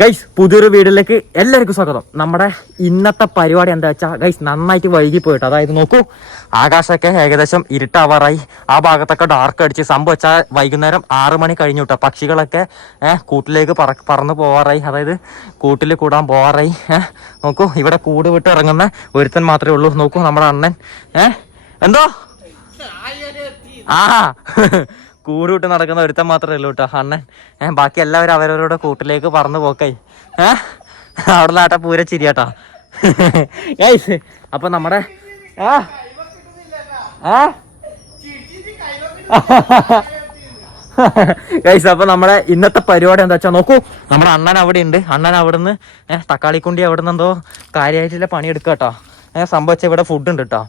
Guys പുതിയൊരു വീഡിയോയിലേക്ക് എല്ലാവർക്കും സ്വാഗതം. നമ്മുടെ ഇന്നത്തെ പരിപാടി എന്താ വെച്ചാൽ ഗൈസ് നന്നായിട്ട് വൈകി പോയിട്ട്. അതായത് നോക്കൂ ആകാശമൊക്കെ ഏകദേശം ഇരുട്ടാവാറായി. ആ ഭാഗത്തൊക്കെ ഡാർക്ക് അടിച്ച് സംഭവം വെച്ചാൽ വൈകുന്നേരം ആറ് മണി കഴിഞ്ഞു കേട്ടോ. പക്ഷികളൊക്കെ കൂട്ടിലേക്ക് പറ പറന്ന് പോവാറായി. അതായത് കൂട്ടിൽ കൂടാൻ പോവാറായി. നോക്കൂ ഇവിടെ കൂട് വിട്ട് ഇറങ്ങുന്ന ഒരുത്തൻ മാത്രമേ ഉള്ളൂ. നോക്കൂ നമ്മുടെ അണ്ണൻ. ഏഹ് എന്തോ? ആ കൂട് വിട്ട് നടക്കുന്ന ഒരുത്തൻ മാത്രമേ ഉള്ളൂ കേട്ടോ അണ്ണൻ. ബാക്കി എല്ലാവരും അവരവരുടെ കൂട്ടിലേക്ക് പറന്നു പോക്കായി ഏഹ് അവിടെ നാട്ട പൂര ചിരിയാട്ടാ ഗൈസ് അപ്പൊ നമ്മുടെ ആ. ഗൈസ് അപ്പൊ നമ്മുടെ ഇന്നത്തെ പരിപാടി എന്താ വെച്ചാ നോക്കൂ. നമ്മുടെ അണ്ണൻ അവിടെ ഉണ്ട്. അണ്ണൻ അവിടെ നിന്ന് ഏഹ് തക്കാളിക്കുണ്ടി അവിടെ നിന്ന് എന്തോ കാര്യമായിട്ടുള്ള പണി എടുക്കുക കേട്ടോ സംഭവിച്ച ഇവിടെ ഫുഡ് ഉണ്ട് കേട്ടോ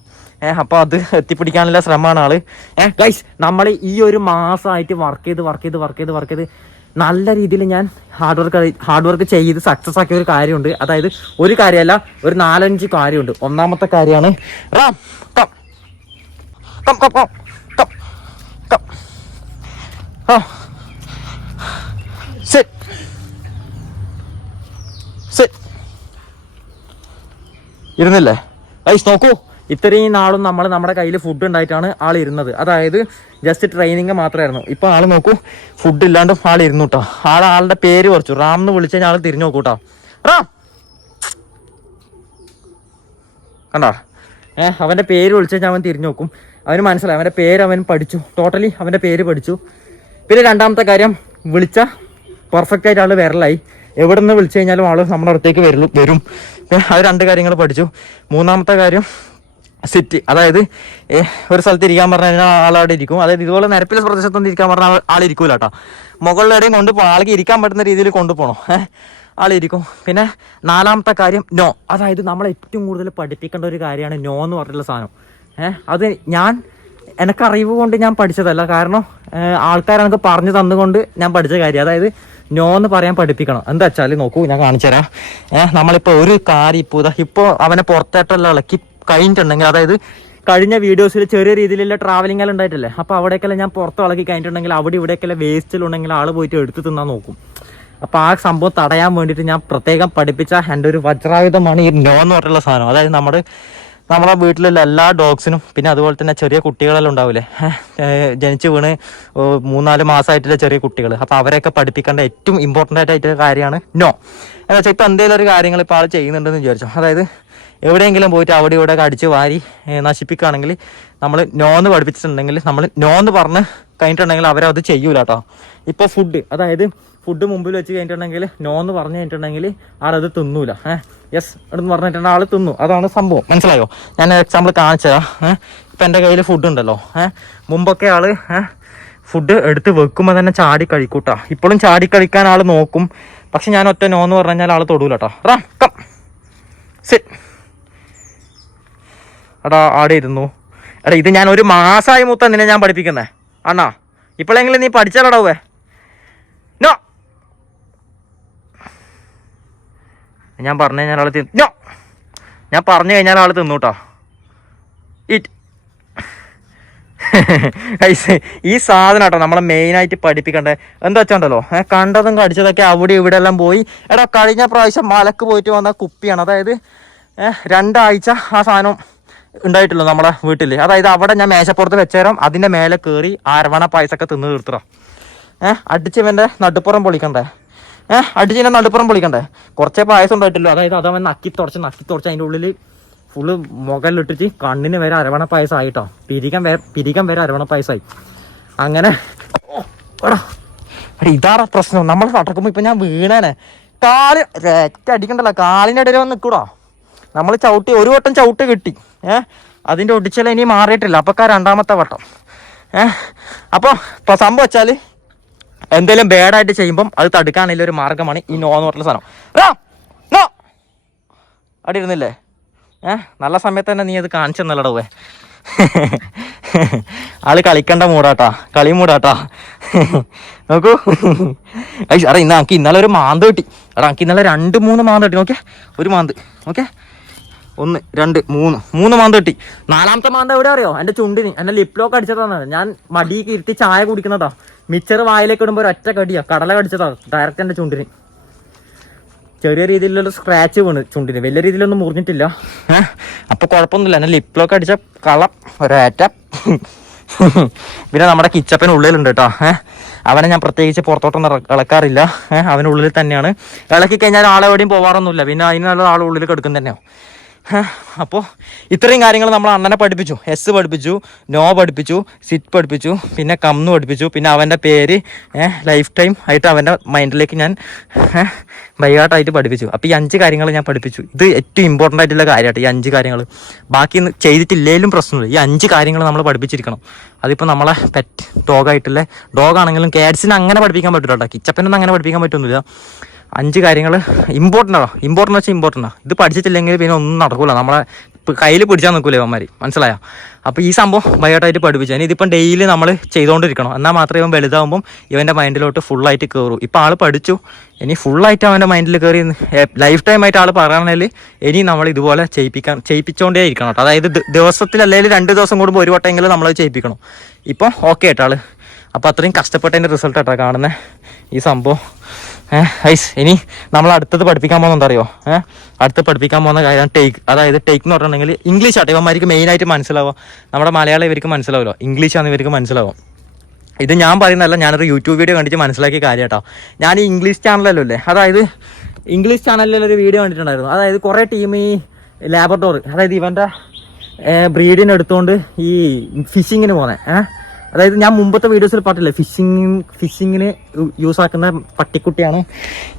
ഏഹ് അപ്പൊ അത് എത്തിപ്പിടിക്കാനുള്ള ശ്രമമാണ് ആൾ. ഏഹ് ഗൈസ് നമ്മൾ ഈ ഒരു മാസമായിട്ട് വർക്ക് ചെയ്ത് വർക്ക് ചെയ്ത് വർക്ക് ചെയ്ത് വർക്ക് ചെയ്ത് നല്ല രീതിയിൽ ഞാൻ ഹാർഡ് വർക്ക് ഹാർഡ് വർക്ക് ചെയ്ത് സക്സസ് ആക്കിയ ഒരു കാര്യമുണ്ട്. അതായത് ഒരു കാര്യമല്ല ഒരു നാലഞ്ച് കാര്യമുണ്ട്. ഒന്നാമത്തെ കാര്യമാണ് Ram come. Come come come. Come come. sit. Sit. ഇരുന്നില്ലേ? ഐസ് നോക്കൂ. ഇത്രയും നാളും നമ്മൾ നമ്മുടെ കയ്യിൽ ഫുഡ് ഉണ്ടായിട്ടാണ് ആൾ ഇരുന്നത്. അതായത് ജസ്റ്റ് ട്രെയിനിങ് മാത്രമായിരുന്നു. ഇപ്പൊ ആൾ നോക്കൂ ഫുഡ് ഇല്ലാണ്ട് ആൾ ഇരുന്നു കേട്ടോ ആൾ ആളുടെ പേര് കുറച്ചു. റാം എന്ന് വിളിച്ചു കഴിഞ്ഞാൽ ആൾ തിരിഞ്ഞു നോക്കൂ കേട്ടോ റാം! കണ്ടാ? ഏഹ് അവന്റെ പേര് വിളിച്ചു കഴിഞ്ഞാൽ അവൻ തിരിഞ്ഞു നോക്കും. അവന് മനസ്സിലായി. അവന്റെ പേര് അവൻ പഠിച്ചു. ടോട്ടലി അവന്റെ പേര് പഠിച്ചു. പിന്നെ രണ്ടാമത്തെ കാര്യം വിളിച്ച പെർഫെക്റ്റ് ആയിട്ട് ആൾ വരലായി. എവിടെ നിന്ന് വിളിച്ചു കഴിഞ്ഞാലും ആൾ നമ്മുടെ അടുത്തേക്ക് വരും. വരും അത് രണ്ട് കാര്യങ്ങൾ പഠിച്ചു. മൂന്നാമത്തെ കാര്യം സിറ്റ് അതായത് ഒരു സ്ഥലത്ത് ഇരിക്കാൻ പറഞ്ഞു ആളവിടെ ഇരിക്കും. അതായത് ഇതുപോലെ നിരപ്പിലെ പ്രദേശത്തൊന്നും ഇരിക്കാൻ പറഞ്ഞാൽ ആളിരിക്കൂല കേട്ടോ മുകളിലെവിടെയും കൊണ്ടുപോകണം ആൾക്ക് ഇരിക്കാൻ പറ്റുന്ന രീതിയിൽ കൊണ്ടുപോകണം ആളിരിക്കും പിന്നെ നാലാമത്തെ കാര്യം നോ. അതായത് നമ്മളെ ഏറ്റവും കൂടുതൽ പഠിപ്പിക്കേണ്ട ഒരു കാര്യമാണ് നോ എന്ന് പറഞ്ഞിട്ടുള്ള സാധനം. ഏഹ് അത് ഞാൻ എനിക്ക് അറിവ് കൊണ്ട് ഞാൻ പഠിച്ചതല്ല. കാരണം ആൾക്കാർ പറഞ്ഞു തന്നുകൊണ്ട് ഞാൻ പഠിച്ച കാര്യം. അതായത് നോ എന്ന് പറയാൻ പഠിപ്പിക്കണം. എന്താ വെച്ചാൽ നോക്കൂ ഞാൻ കാണിച്ചു തരാം ഏഹ് നമ്മളിപ്പോൾ ഒരു കാര്യം ഇപ്പോൾ ഇപ്പോൾ അവനെ പുറത്തേട്ടല്ല ഇളക്കി കഴിഞ്ഞിട്ടുണ്ടെങ്കിൽ അതായത് കഴിഞ്ഞ വീഡിയോസിൽ ചെറിയ രീതിയിലുള്ള ട്രാവലിംഗ് എല്ലാം ഉണ്ടായിട്ടില്ലേ? അപ്പോൾ അവിടേക്കെല്ലാം ഞാൻ പുറത്ത് ഇളക്കി കഴിഞ്ഞിട്ടുണ്ടെങ്കിൽ അവിടെ ഇവിടേക്കെല്ലാം വേസ്റ്റിലുണ്ടെങ്കിൽ ആൾ പോയിട്ട് എടുത്ത് തിന്നാൻ നോക്കും. അപ്പോൾ ആ സംഭവം തടയാൻ വേണ്ടിയിട്ട് ഞാൻ പ്രത്യേകം പഠിപ്പിച്ച എന്റെ ഒരു വജ്രായുധമാണ് ഈ നോ എന്ന് പറഞ്ഞിട്ടുള്ള സാധനം. അതായത് നമ്മുടെ നമ്മുടെ വീട്ടിലുള്ള എല്ലാ ഡോഗ്സിനും പിന്നെ അതുപോലെ തന്നെ ചെറിയ കുട്ടികളെല്ലാം ഉണ്ടാവില്ലേ? ജനിച്ചു വീണ് മൂന്നാൽ മാസമായിട്ടുള്ള ചെറിയ കുട്ടികൾ. അപ്പോൾ അവരെയൊക്കെ പഠിപ്പിക്കേണ്ട ഏറ്റവും ഇമ്പോർട്ടന്റ് ആയിട്ടുള്ള കാര്യമാണ് നോ എന്ന് വെച്ചാൽ ഇപ്പോൾ എന്തെങ്കിലും ഒരു കാര്യങ്ങൾ ഇപ്പോൾ ആൾ ചെയ്യുന്നുണ്ടെന്ന് വിചാരിച്ചു? അതായത് എവിടെയെങ്കിലും പോയിട്ട് അവിടെ ഇവിടെ അടിച്ച് വാരി നശിപ്പിക്കുകയാണെങ്കിൽ നമ്മൾ നോന്ന് പഠിപ്പിച്ചിട്ടുണ്ടെങ്കിൽ നമ്മൾ നോന്ന് പറഞ്ഞ് കഴിഞ്ഞിട്ടുണ്ടെങ്കിൽ അവരത് ചെയ്യൂല കേട്ടോ ഇപ്പോൾ ഫുഡ് അതായത് ഫുഡ് മുമ്പിൽ വെച്ച് കഴിഞ്ഞിട്ടുണ്ടെങ്കിൽ നോന്ന് പറഞ്ഞ് കഴിഞ്ഞിട്ടുണ്ടെങ്കിൽ ആളത് തിന്നൂല. ഏഹ് യെസ് എന്ന് പറഞ്ഞിട്ടുണ്ടെങ്കിൽ ആൾ തിന്നു. അതാണ് സംഭവം. മനസ്സിലായോ? ഞാൻ എക്സാമ്പിൾ കാണിച്ചതാ ഇപ്പം എന്റെ കയ്യിൽ ഫുഡ് ഉണ്ടല്ലോ. ഏഹ് മുമ്പൊക്കെ ആൾ ഫുഡ് എടുത്ത് വെക്കുമ്പോൾ തന്നെ ചാടി കഴിക്കൂട്ടാ ഇപ്പോഴും ചാടി കഴിക്കാൻ ആൾ നോക്കും. പക്ഷെ ഞാൻ ഒറ്റ നോന്ന് പറഞ്ഞു കഴിഞ്ഞാൽ ആൾ തൊടൂല കേട്ടോ റാം കം സിറ്റ് എടാ ഇരുന്നു എടാ ഇത് ഞാൻ ഒരു മാസമായി മൂത്ത നിന്നെ ഞാൻ പഠിപ്പിക്കുന്നേ. അണ്ണാ ഇപ്പോഴെങ്കിലും നീ പഠിച്ചാലടവേ നോ. ഞാൻ പറഞ്ഞു കഴിഞ്ഞാൽ ആൾ തിന്നോ ഞാൻ പറഞ്ഞു കഴിഞ്ഞാൽ ആൾ തിന്നു കേട്ടോ ഇറ്റ് ഈ സാധനം കേട്ടോ നമ്മളെ മെയിനായിട്ട് പഠിപ്പിക്കണ്ടേ. എന്താ വെച്ചാണ്ടല്ലോ കണ്ടതും കടിച്ചതൊക്കെ അവിടെ ഇവിടെ എല്ലാം പോയി. എടാ കഴിഞ്ഞ പ്രാവശ്യം മലക്ക് പോയിട്ട് വന്ന കുപ്പിയാണ്. അതായത് രണ്ടാഴ്ച ആ സാധനം ഉണ്ടായിട്ടുള്ളൂ നമ്മുടെ വീട്ടിൽ അതായത് അവിടെ ഞാൻ മേശപ്പുറത്ത് വെച്ചേരം അതിന്റെ മേലെ കയറി ആരവണ പായസമൊക്കെ തിന്ന് തീർത്തോ ഏഹ് അടിച്ചവന്റെ നടുപ്പുറം പൊളിക്കണ്ടേ? ഏഹ് അടിച്ചതിന്റെ നടുപ്പുറം പൊളിക്കണ്ടേ? കുറച്ചേ പായസം ഉണ്ടായിട്ടുള്ളൂ. അതായത് അതവൻ നക്കി തുടച്ച് നക്കി തുടച്ച് അതിന്റെ ഉള്ളിൽ ഫുള്ള് മുകളിലിട്ടിട്ട് കണ്ണിന് വരെ അരവണ പായസം ആയിട്ടോ. പിരികം വരെ പിരികം വരെ അരവണ പായസമായി അങ്ങനെ ഇതാണ് പ്രശ്നം. നമ്മൾ നടക്കുമ്പോൾ ഇപ്പം ഞാൻ വീണേനെ. കാൽ അടിക്കണ്ടല്ലോ. കാലിന്റെ ഇടയിൽ വന്ന് നിൽക്കൂടാ നമ്മൾ ചവിട്ടി ഒരു വട്ടം ചവിട്ട് കിട്ടി. ഏഹ് അതിന്റെ ഒടിച്ചല ഇനി മാറിയിട്ടില്ല. അപ്പൊക്കാ രണ്ടാമത്തെ വട്ടം. ഏഹ് അപ്പോൾ ഇപ്പോൾ സംഭവം വെച്ചാൽ എന്തെങ്കിലും ബാഡായിട്ട് ചെയ്യുമ്പം അത് തടുക്കാനുള്ള ഒരു മാർഗമാണ് ഈ നോ എന്ന് പറഞ്ഞ സാധനം. നോ അവിടെ ഇരുന്നില്ലേ? ഏഹ് നല്ല സമയത്ത് തന്നെ നീ അത് കാണിച്ചു തന്നല്ലടവേ ആൾ കളിക്കണ്ട മൂടാട്ടാ. കളി മൂടാട്ടാ. നോക്കൂ. എടാ ഇന്ന് എനിക്ക് ഇന്നലെ ഒരു മാന്ത് കിട്ടി. എടാ എനിക്ക് ഇന്നലെ രണ്ട് മൂന്ന് മാന്ത് കിട്ടി. നോക്കേ ഒരു മാന്ത്. ഓക്കെ ഒന്ന് രണ്ട് മൂന്ന്. മൂന്ന് മാന്ത് കിട്ടി. നാലാമത്തെ മാന്ത എവിടെ അറിയോ? എന്റെ ചുണ്ടിന്. എന്റെ ലിപ്ലോക്ക് അടിച്ചതാണ്. ഞാൻ മടിക്ക് ഇരുത്തി ചായ കുടിക്കുന്നതാ. മിച്ചർ വായിലേക്ക് ഇടുമ്പോൾ ഒരു ഒറ്റ കടിയാ. കടല കടിച്ചതാ. ഡയറക്റ്റ് എന്റെ ചുണ്ടിന്. ചെറിയ രീതിയിലുള്ള സ്ക്രാച്ച് വീണ് ചുണ്ടിന്. വലിയ രീതിയിലൊന്നും മുറിഞ്ഞിട്ടില്ല. ഏഹ് അപ്പൊ കുഴപ്പമൊന്നുമില്ല. എന്നെ ലിപ്ലോക്ക് അടിച്ച കളം ഒരേറ്റ. പിന്നെ നമ്മുടെ കിച്ചപ്പൻ ഉള്ളിലുണ്ട് കേട്ടോ. ഏഹ് അവനെ ഞാൻ പ്രത്യേകിച്ച് പുറത്തോട്ടൊന്നും ഇളക്കാറില്ല. അവനുള്ളിൽ തന്നെയാണ്. ഇളക്കി കഴിഞ്ഞാൽ ആളെവിടെയും പോവാറൊന്നുമില്ല. പിന്നെ അതിനുള്ള ആൾ ഉള്ളിൽ കിടക്കും തന്നെയാവും അപ്പോൾ ഇത്രയും കാര്യങ്ങൾ നമ്മൾ അണ്ണനെ പഠിപ്പിച്ചു. എസ് പഠിപ്പിച്ചു നോ പഠിപ്പിച്ചു സിറ്റ് പഠിപ്പിച്ചു പിന്നെ കമ്മു പഠിപ്പിച്ചു പിന്നെ അവന്റെ പേര് ലൈഫ് ടൈം ആയിട്ട് അവന്റെ മൈൻഡിലേക്ക് ഞാൻ ബൈഹാർട്ടായിട്ട് പഠിപ്പിച്ചു. അപ്പോൾ ഈ അഞ്ച് കാര്യങ്ങൾ ഞാൻ പഠിപ്പിച്ചു. ഇത് ഏറ്റവും ഇമ്പോർട്ടന്റ് ആയിട്ടുള്ള കാര്യമായിട്ട് ഈ അഞ്ച് കാര്യങ്ങൾ ബാക്കി ചെയ്തിട്ടില്ലേലും പ്രശ്നമില്ല. ഈ അഞ്ച് കാര്യങ്ങൾ നമ്മൾ പഠിപ്പിച്ചിരിക്കണം. അതിപ്പോൾ നമ്മളെ പെറ്റ് ഡോഗായിട്ടുള്ള ഡോഗാണെങ്കിലും കാറ്റ്സിന് അങ്ങനെ പഠിപ്പിക്കാൻ പറ്റില്ല കേട്ടോ കിച്ചപ്പനൊന്നും അങ്ങനെ പഠിപ്പിക്കാൻ പറ്റൊന്നുമില്ല. അഞ്ച് കാര്യങ്ങൾ ഇമ്പോർട്ടന്റ് ആണോ? ഇമ്പോർട്ടന്റ് വെച്ചാൽ ഇമ്പോർട്ടന്റ് ആണ്? ഇത് പഠിച്ചിട്ടില്ലെങ്കിൽ പിന്നെ ഒന്നും നടക്കില്ല നമ്മളെ കയ്യിൽ പിടിച്ചാൽ നിൽക്കൂലേ ഇവന്മാർ മനസ്സിലായോ? അപ്പോൾ ഈ സംഭവം ബയോട്ടായിട്ട് പഠിപ്പിച്ചു. അതിന് ഇതിപ്പം ഡെയിലി നമ്മൾ ചെയ്തുകൊണ്ടിരിക്കണം എന്നാൽ മാത്രമേ ഇവൻ വലുതാവുമ്പോൾ ഇവന്റെ മൈൻഡിലോട്ട് ഫുള്ളായിട്ട് കയറൂ ഇപ്പോൾ ആൾ പഠിച്ചു. ഇനി ഫുള്ളായിട്ട് അവന്റെ മൈൻഡിൽ കയറി ലൈഫ് ടൈം ആയിട്ട് ആൾ പറയണമെങ്കിൽ ഇനി നമ്മൾ ഇതുപോലെ ചെയ്യിപ്പിക്കാൻ ചെയ്യിപ്പിച്ചുകൊണ്ടേ ഇരിക്കണം കേട്ടോ. അതായത് ദിവസത്തിൽ അല്ലെങ്കിൽ രണ്ട് ദിവസം കൂടുമ്പോൾ ഒരു വട്ടമെങ്കിലും നമ്മൾ ചെയ്യിപ്പിക്കണം. ഇപ്പോൾ ഓക്കെ ആയിട്ടാൾ അപ്പോൾ അത്രയും കഷ്ടപ്പെട്ടതിന്റെ റിസൾട്ട് കേട്ടോ കാണുന്നത് ഈ സംഭവം. ഐസ് ഇനി നമ്മൾ അടുത്തത് പഠിപ്പിക്കാൻ പോകുന്നത് അറിയോ? ഏഹ് അടുത്ത് പഠിപ്പിക്കാൻ പോകുന്ന കാര്യം ടേക്ക് അതായത് ടേക്ക് എന്ന് പറഞ്ഞിട്ടുണ്ടെങ്കിൽ ഇംഗ്ലീഷ് ആട്ടെ ഇവന്മാർക്ക് മെയിനായിട്ട് മനസ്സിലാവുക. നമ്മുടെ മലയാളം ഇവർക്ക് മനസ്സിലാവുമല്ലോ ഇംഗ്ലീഷാണ് ഇവർക്ക് മനസ്സിലാവും ഇത് ഞാൻ പറയുന്നതല്ല ഞാനൊരു യൂട്യൂബ് വീഡിയോ കണ്ടിട്ട് മനസ്സിലാക്കിയ കാര്യം കേട്ടോ. ഞാൻ ഇംഗ്ലീഷ് ചാനലല്ലോ അല്ലേ അതായത് ഇംഗ്ലീഷ് ചാനലിലൊരു വീഡിയോ കണ്ടിട്ടുണ്ടായിരുന്നു. അതായത് കുറേ ടീം ഈ ലാബറട്ടോറി അതായത് ഇവന്റെ ബ്രീഡിനെടുത്തുകൊണ്ട് ഈ ഫിഷിങ്ങിന് പോകുന്നത് ഏഹ് അതായത് ഞാൻ മുമ്പത്തെ വീഡിയോസിൽ പറഞ്ഞില്ലേ ഫിഷിങ് ഫിഷിങ്ങിന് യൂസ് ആക്കുന്ന പട്ടിക്കുട്ടിയാണ്.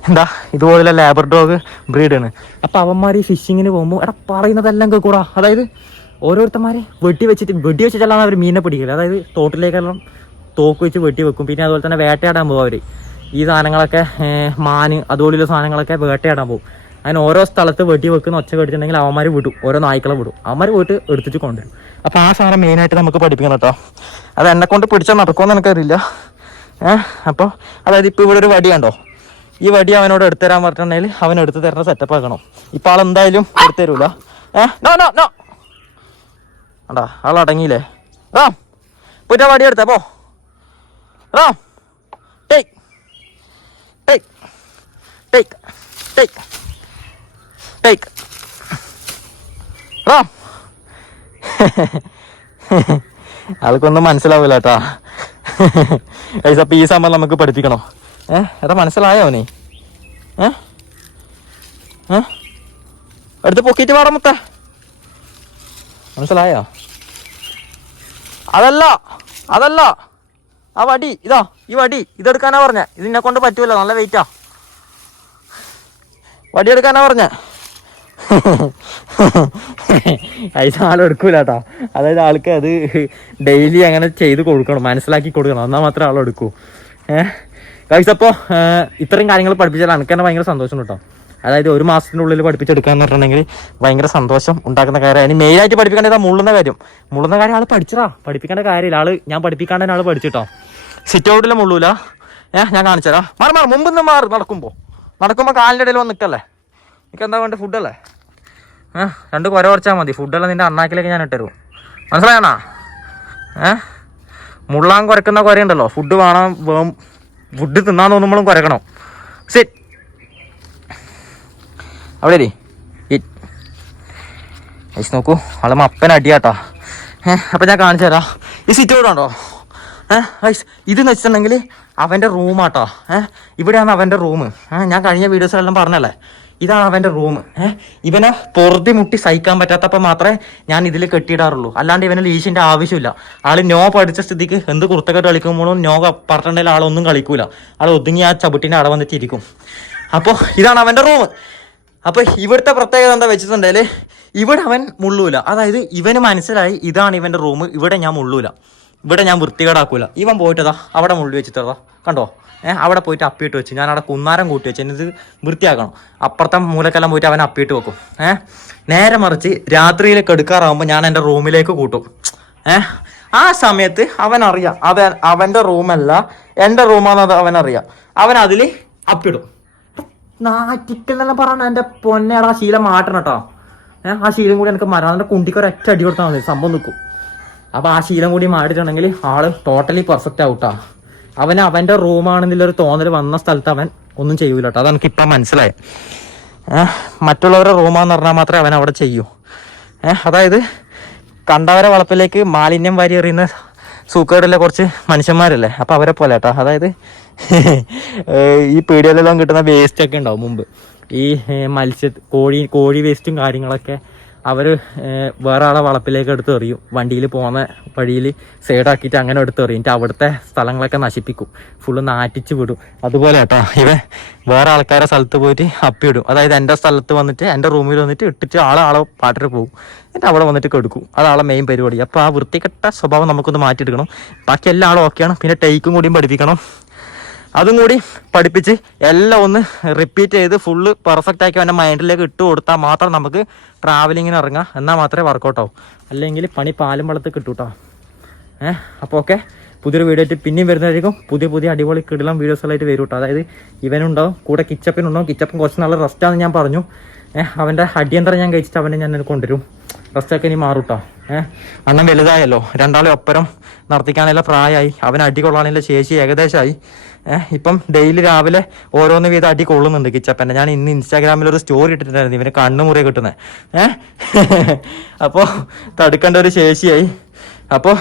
എന്താ ഇതുപോലെ ലേബർ ഡോഗ് ബ്രീഡാണ് അപ്പോൾ അവന്മാർ ഈ ഫിഷിങ്ങിന് പോകുമ്പോൾ എടാ പറയുന്നതെല്ലാം കേൾക്കൂടാ. അതായത് ഓരോരുത്തന്മാരെ വെട്ടി വെച്ചിട്ട് വെട്ടി വെച്ചിട്ടല്ലാതെ അവർ മീനെ പിടിക്കില്ല. അതായത് തോട്ടിലേക്കെല്ലാം തോക്ക് വെച്ച് വെട്ടി വെക്കും. പിന്നെ അതുപോലെ തന്നെ വേട്ടയാടാൻ പോകും അവർ ഈ സാധനങ്ങളൊക്കെ മാന് അതുപോലുള്ള സാധനങ്ങളൊക്കെ വേട്ടയാടാൻ പോകും. അങ്ങനെ ഓരോ സ്ഥലത്ത് വെട്ടി വെക്കുന്ന ഒച്ച കടിച്ചിട്ടുണ്ടെങ്കിൽ അവന്മാർ വിടും. ഓരോ നായ്ക്കളെ വിടും. അവന്മാർ പോയിട്ട് എടുത്തിട്ട് കൊണ്ടുവരും. അപ്പോൾ ആ സാധനം മെയിനായിട്ട് നമുക്ക് പഠിപ്പിക്കണം കേട്ടോ. അത് എന്നെ കൊണ്ട് പിടിച്ചാൽ നടക്കുമെന്ന് എനിക്കറിയില്ല. ഏഹ് അപ്പോൾ അതായത് ഇപ്പോൾ ഇവിടെ ഒരു വടി കണ്ടോ? ഈ വടി അവനോട് എടുത്തു തരാൻ പറഞ്ഞിട്ടുണ്ടെങ്കിൽ അവൻ എടുത്തു തരുന്ന സെറ്റപ്പ് ആക്കണം. ഇപ്പോൾ ആൾ എന്തായാലും എടുത്തു തരൂല. ഏഹ് നോ നോ നോ അടാ ആൾ അടങ്ങിയില്ലേ? റാം പോയിട്ട് വടി എടുത്തേ പോ. Ram take take take take take Ram. ആൾക്കൊന്നും മനസ്സിലാവില്ല കേട്ടാ ഏസ് അപ്പം ഈ സാമ്പാർ നമുക്ക് പഠിപ്പിക്കണോ? ഏ? എടാ മനസ്സിലായോ നീ? ഏ? ഏ? എടുത്ത് പൊക്കിയിട്ട് വേറെ മുത്ത. മനസ്സിലായോ? അതല്ല അതല്ല. ആ വടി ഇതാ ഈ വടി. ഇതെടുക്കാനാ പറഞ്ഞ. ഇതിനെ കൊണ്ട് പറ്റൂല നല്ല വെയിറ്റാ വടി എടുക്കാനാ പറഞ്ഞ. പൈസ ആൾ എടുക്കൂല അതായത് ആൾക്ക് അത് ഡെയിലി അങ്ങനെ ചെയ്ത് കൊടുക്കണം മനസ്സിലാക്കി കൊടുക്കണം. എന്നാൽ മാത്രമേ ആളെടുക്കൂ ഏഹ് കഴിച്ച അപ്പോൾ ഇത്രയും കാര്യങ്ങൾ പഠിപ്പിച്ചാൽ എനിക്ക് തന്നെ ഭയങ്കര സന്തോഷം കേട്ടോ അതായത് ഒരു മാസത്തിനുള്ളിൽ പഠിപ്പിച്ചെടുക്കാന്ന് പറഞ്ഞിട്ടുണ്ടെങ്കിൽ ഭയങ്കര സന്തോഷം ഉണ്ടാക്കുന്ന കാര്യം. അതിന് മെയിനായിട്ട് പഠിപ്പിക്കേണ്ടത് മുള്ളുന്ന കാര്യം. മുള്ളുന്ന കാര്യം ആൾ പഠിച്ചതാ പഠിപ്പിക്കേണ്ട കാര്യമില്ല. ആൾ ഞാൻ പഠിപ്പിക്കാണ്ട് ആൾ പഠിച്ചിട്ടോ സിറ്റ് ഔട്ടിലെ മുള്ളൂല. ഏഹ് ഞാൻ കാണിച്ചുതരാം. മാറി മാറി. മുമ്പ് നിന്ന് മാറി. നടക്കുമ്പോൾ നടക്കുമ്പോൾ കാലിന്റെ ഇടയിൽ വന്ന് നിൽക്കല്ലേ? എനിക്ക് എന്താ വേണ്ട ഫുഡല്ലേ ഏ രണ്ട് കുര കുറച്ചാൽ മതി. ഫുഡെല്ലാം നിന്റെ അണ്ണാക്കിലേക്ക് ഞാൻ ഇട്ടരും മനസ്സിലായണാ ഏ? മുള്ളാൻ കുരക്കുന്ന കുരയുണ്ടല്ലോ ഫുഡ് വേണം വേം ഫുഡ് തിന്നാൻ തോന്നുമ്പോഴും കുരക്കണം. സിറ്റ് അവിടെ. ഐസ് നോക്കൂ. ആളെ മപ്പൻ അടിയാട്ടാ. ഏഹ് അപ്പം ഞാൻ കാണിച്ചു തരാം. ഈ സിറ്റ് ഉണ്ടോ? ഏഹ് ഐസ് ഇതെന്ന് വെച്ചിട്ടുണ്ടെങ്കിൽ അവന്റെ റൂമാട്ടോ ഏഹ് ഇവിടെയാണ് അവന്റെ റൂം ഏഹ് ഞാൻ കഴിഞ്ഞ വീഡിയോസിലെല്ലാം പറഞ്ഞല്ലേ? ഇതാണ് അവന്റെ റൂം ഇവനെ പൊറുതി മുട്ടി സഹിക്കാൻ പറ്റാത്തപ്പോൾ മാത്രമേ ഞാൻ ഇതിൽ കെട്ടിയിടാറുള്ളൂ. അല്ലാണ്ട് ഇവനെ ലീശിന്റെ ആവശ്യമില്ല. ആൾ നോ പഠിച്ച സ്ഥിതിക്ക് എന്ത് കുർത്തക്കെട്ട് കളിക്കുമ്പോഴും നോ പറഞ്ഞിട്ടുണ്ടെങ്കിൽ ആളൊന്നും കളിക്കൂല. ആൾ ഒതുങ്ങി ആ ചവിട്ടിന്റെ അവിടെ വന്നിട്ട് ഇരിക്കും അപ്പോൾ ഇതാണ് അവന്റെ റൂം അപ്പോൾ ഇവിടുത്തെ പ്രത്യേകത എന്താ വെച്ചിട്ടുണ്ടെങ്കിൽ ഇവിടെ അവൻ മുള്ളൂല. അതായത് ഇവന് മനസ്സിലായി ഇതാണ് ഇവന്റെ റൂം ഇവിടെ ഞാൻ മുള്ളൂല. ഇവിടെ ഞാൻ വൃത്തികേടാക്കൂല. ഇവൻ പോയിട്ടതാ അവിടെ മുള്ളി വെച്ചിട്ടതാ. കണ്ടോ? ഏഹ് അവിടെ പോയിട്ട് അപ്പിയിട്ട് വെച്ച്. ഞാൻ അവിടെ കുന്നാരം കൂട്ടി വെച്ച്. എന്നിട്ട് വൃത്തിയാക്കണം. അപ്പുറത്തെ മൂലക്കെല്ലാം പോയിട്ട് അവൻ അപ്പിയിട്ട് വെക്കും. ഏഹ് നേരെ മറിച്ച് രാത്രിയിലേക്ക് എടുക്കാറാകുമ്പോൾ ഞാൻ എന്റെ റൂമിലേക്ക് കൂട്ടും. ഏഹ് ആ സമയത്ത് അവൻ അറിയാം അവൻ അവന്റെ റൂമല്ല എന്റെ റൂമാണെന്ന് അവൻ അറിയാം അവൻ അതിൽ അപ്പിടും. നാറ്റിക്കെന്നെല്ലാം പറഞ്ഞ എന്റെ പൊന്നേടാ ശീലം മാറ്റണം കേട്ടോ. ഏഹ് ആ ശീലം കൂടി എനിക്ക് മരണം കുണ്ടിക്ക് ഒരു ഒറ്റ അടി കൊടുത്താൽ മതി. സംഭവം നിൽക്കും അപ്പൊ ആ ശീലം കൂടി മാറിയിട്ടുണ്ടെങ്കിൽ ആൾ ടോട്ടലി പെർഫെക്റ്റ് ഔട്ടാ അവൻ അവന്റെ റൂമാണെന്നുള്ളൊരു തോന്നൽ വന്ന സ്ഥലത്ത് അവൻ ഒന്നും ചെയ്യൂല കേട്ടോ അതെനിക്ക് ഇപ്പം മനസ്സിലായി. മറ്റുള്ളവരുടെ റൂമാന്ന് പറഞ്ഞാൽ മാത്രമേ അവൻ അവിടെ ചെയ്യൂ. അതായത് കണ്ടവരെ വളപ്പിലേക്ക് മാലിന്യം വാരി എറിയുന്ന സൂക്കേടുള്ള കുറച്ച് മനുഷ്യന്മാരല്ലേ? അപ്പോൾ അവരെ പോലെ കേട്ടോ അതായത് ഈ പീടികയിലെല്ലാം കിട്ടുന്ന വേസ്റ്റ് ഒക്കെ ഉണ്ടാവും മുമ്പ്. ഈ മത്സ്യ കോഴി കോഴി വേസ്റ്റും കാര്യങ്ങളൊക്കെ അവർ വേറെ ആളെ വളപ്പിലേക്ക് എടുത്ത് എറിയും. വണ്ടിയിൽ പോകുന്ന വഴിയിൽ സൈഡാക്കിയിട്ട് അങ്ങനെ എടുത്ത് എറിയും. എന്നിട്ട് അവിടുത്തെ സ്ഥലങ്ങളൊക്കെ നശിപ്പിക്കും. ഫുള്ള് നാറ്റിച്ച് വിടും. അതുപോലെ കേട്ടോ ഇവ വേറെ ആൾക്കാരെ സ്ഥലത്ത് പോയിട്ട് അപ്പിയിടും അതായത് എന്റെ സ്ഥലത്ത് വന്നിട്ട് എന്റെ റൂമിൽ വന്നിട്ട് ഇട്ടിട്ട് ആളെ ആളെ പാട്ടിട്ട് പോകും. എന്നിട്ട് അവിടെ വന്നിട്ട് കെടുക്കും. അതാളെ മെയിൻ പരിപാടി. അപ്പോൾ ആ വൃത്തികെട്ട സ്വഭാവം നമുക്കൊന്ന് മാറ്റിയെടുക്കണം. ബാക്കി എല്ലാ ആളും ഓക്കെയാണ്. പിന്നെ ടേക്കും കൂടിയും പഠിപ്പിക്കണം. അതും കൂടി പഠിപ്പിച്ച് എല്ലാം ഒന്ന് റിപ്പീറ്റ് ചെയ്ത് ഫുള്ള് പെർഫെക്റ്റ് ആക്കി അവന്റെ മൈൻഡിലേക്ക് ഇട്ട് കൊടുത്താൽ മാത്രം നമുക്ക് ട്രാവലിങ്ങിന് ഇറങ്ങാം. എന്നാൽ മാത്രമേ വർക്കൗട്ട് ആവും. അല്ലെങ്കിൽ പണി പാലും വെള്ളത്തിൽ കിട്ടും കേട്ടോ ഏഹ് അപ്പോൾ ഓക്കെ പുതിയൊരു വീഡിയോ ആയിട്ട് പിന്നെയും വരുന്നതായിരിക്കും. പുതിയ പുതിയ അടിപൊളി കിടലം വീഡിയോസുകളായിട്ട് വരും കേട്ടോ അതായത് ഇവനുണ്ടാവും കൂടെ കിച്ചപ്പിനുണ്ടാവും. കിച്ചപ്പൻ കുറച്ച് നല്ല റെസ്റ്റാണെന്ന് ഞാൻ പറഞ്ഞു. ഏഹ് അവന്റെ അടിയന്തരം ഞാൻ കഴിച്ചിട്ട് അവനെ ഞാൻ കൊണ്ടുവരും. റെസ്റ്റൊക്കെ ഇനി മാറും കേട്ടോ ഏഹ് അണ്ണൻ വലുതായല്ലോ. രണ്ടാളെ ഒപ്പരം നടത്തിക്കാനുള്ള പ്രായമായി. അവൻ അടി കൊള്ളാനുള്ള ശേഷി ഏകദേശമായി. ഇപ്പം ഡെയിലി രാവിലെ ഓരോന്ന് വീതം അടി കൊള്ളുന്നുണ്ട് കിച്ചപ്പന്റെ ഞാൻ ഇന്ന് ഇൻസ്റ്റാഗ്രാമിൽ ഒരു സ്റ്റോറി ഇട്ടിട്ടുണ്ടായിരുന്നു. ഇവന് കണ്ണുമുറിയെ കിട്ടുന്നത് ഏഹ് അപ്പോൾ തടുക്കേണ്ട ഒരു ശേഷിയായി. അപ്പോൾ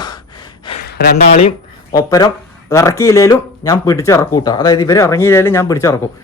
രണ്ടാളെയും ഒപ്പരം ഇറക്കിയില്ലേലും ഞാൻ പിടിച്ചിറക്കൂട്ടോ. അതായത് ഇവർ ഇറങ്ങിയില്ലേലും ഞാൻ പിടിച്ചിറക്കും.